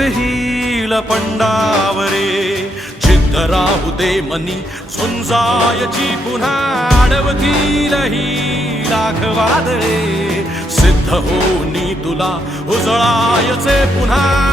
Hill पंडावरे. जिद्द राहू दे मनी झुंजायची पुन्हा अडवतील ही लाखवादळे सिद्ध होनी तुला उजळायचे पुन्हा